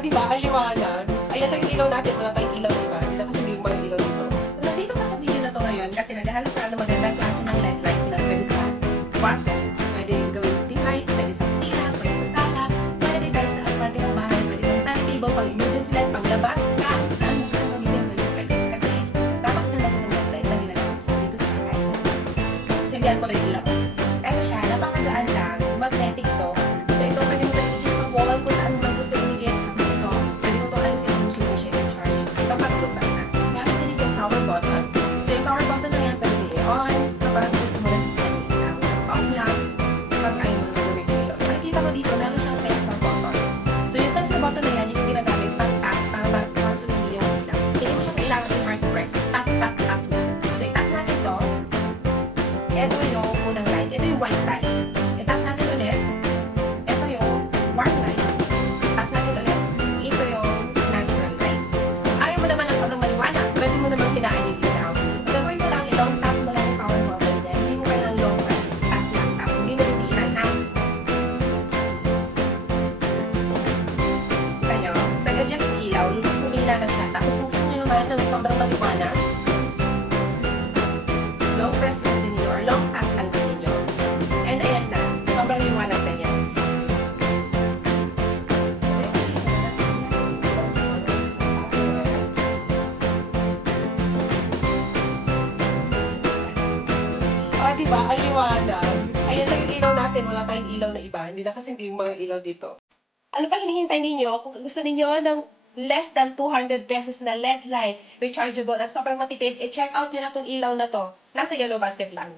di ba? Ang liwanag. Ayan lang yung ilaw natin. Wala tayong ilaw, di ba? Hindi na kasi yung mga ilaw dito. Nandito ka sa video na to ngayon kasi naghahanap ka ng magandang klase ng LED light na pwede sa kwarto. Pwede gawin tea light, pwede sa kusina, pwede sa sala, pwede kahit sa parte ng bahay, pwede pang stand table, pang emergency light, pang labas, kahit saan mo ka gamitin pwede. Kasi dapat na lang itong LED light na ginagamit dito sa bahay. Sindihan ko lang ilaw. Eto siya, napakagaan lang, magnetic to. So ito, pwede mo pwede sa wall kung saan mo gusto inigit. Ito, pwede mo itong alisin kung gusto mo siya i-charge. Kapag lutas na. Gamit din yung power button. So yung power button na yan, pwede i-on. Kapag gusto mo na sa ilaw. Tapos off lang. Kapag ayaw mo na gawin ko ilaw. Makikita mo dito, meron siyang sensor button. So yung sensor button na yan, yung ginagamit pang tap, pang sumili yung ilaw. Hindi mo siya kailangan i-hard press. Tap, tap, tap lang. So i-tap natin to. Ito yung unang light. Ito yung white light. I-tap natin ulit. Ito yung warm light. Tap natin ulit. Ito yung natural light. Kung ayaw mo naman na sobrang maliwanag, pwede mo naman pinaan yung ilaw. Ang gagawin mo lang ito, tap mo lang yung power button niya. Hindi mo kailangan long press. Tap lang, tap. Hindi mo bitihan, ha? Kita nyo? Nag-adjust yung ilaw. Lumila na siya. Tapos kung gusto nyo naman ng sobrang maliwanag, long press lang din nyo or long tap lang din nyo. And ayan na. Sobrang liwanag na yan. Ah, di ba? Ang liwanag. Ayan lang yung ilaw natin. Wala tayong ilaw na iba. Hindi na kasi yung mga ilaw dito. Ano pa hinihintay ninyo? Kung gusto ninyo ng less than 200 pesos na LED light, rechargeable, at sobrang matipid, i-check out nyo na itong ilaw na to. Nasa yellow basket lang.